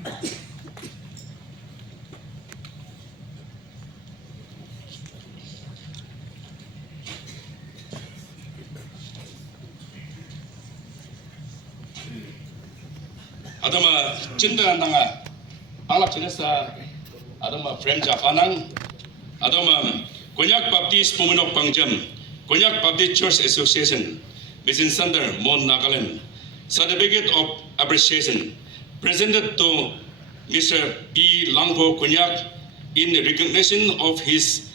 Adama cinta nanga alak cinesa adama frame japanang adama Konyak Baptist Pumunok Pangjam Konyak Baptist Church Association Vision Center Mon Nagaland certificate of appreciation presented to Mr. P. Langho Konyak in recognition of his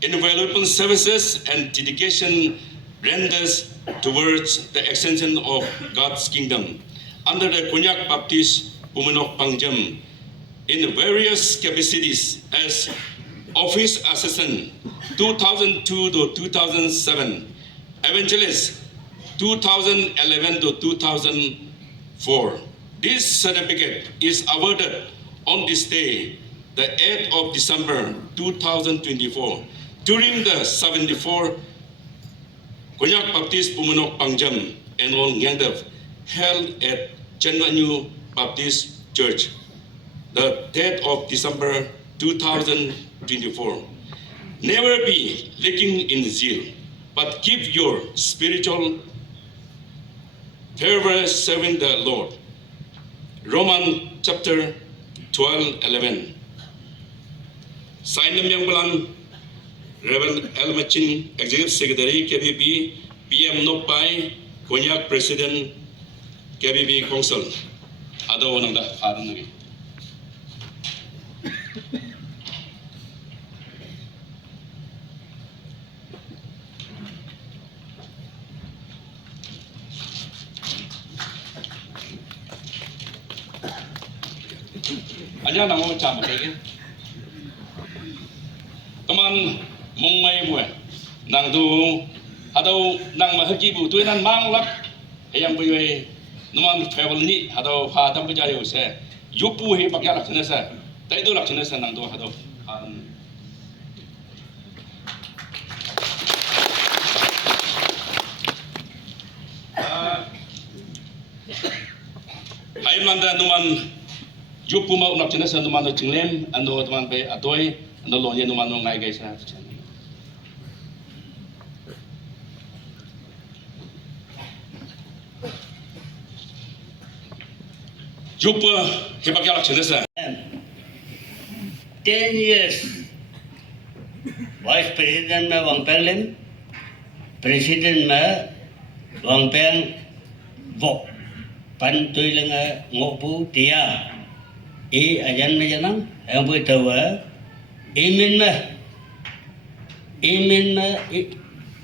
invaluable services and dedication renders towards the extension of God's kingdom under the Konyak Baptist Pumunok Pangjam in various capacities as Office Assistant 2002 to 2007, Evangelist 2011 to 2004. This certificate is awarded on this day, the 8th of December 2024, during the 74 Konyak Baptist Pumunok Pangjam annual Ngyandav held at Chenmanyu Baptist Church, the 10th of December 2024. Never be lacking in zeal, but keep your spiritual fervor serving the Lord. Romans chapter 12:11. Sign Myang Balan, Reverend L. Machin, Executive Secretary, KBB, PM Nokpai, Konyak President, KBB Council. Ado nang da adan nagi. Anya nang cham ke Taman mong may buwan nang du ado nang mahagi bu tu nan mang lak ayang buy naman travel ni ado ha tam bija yo se yupu he bagya lak chena sa tai do lak chena sa nang do ado ay manda naman yupu mau nak chena sa naman do chinglem ando naman be atoy ando lo ye naman ngai gai sa Jupa hebak yalak chenesa. 10 years Vice President में वंपेंग लेन President में वंपेंग वो pan tuy lưng ngộ tia i ajan में जनम em vui tàu imin में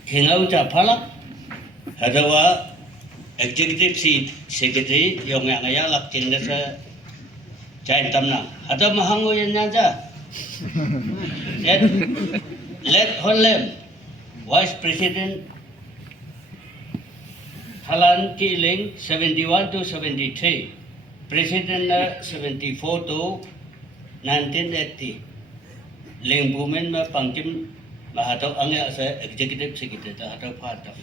hình âu chả phá lắm hadawa Executive Secretary yung nga ngaya lakin na sa chain tam na. Ato mahango yan yan siya. Let Honlem, Vice President Halan Kiling, 71 to 73. President na 74 to 1980. Ling Bumen ma pangkim mahataw ang sa Executive Secretary, hataw pataf.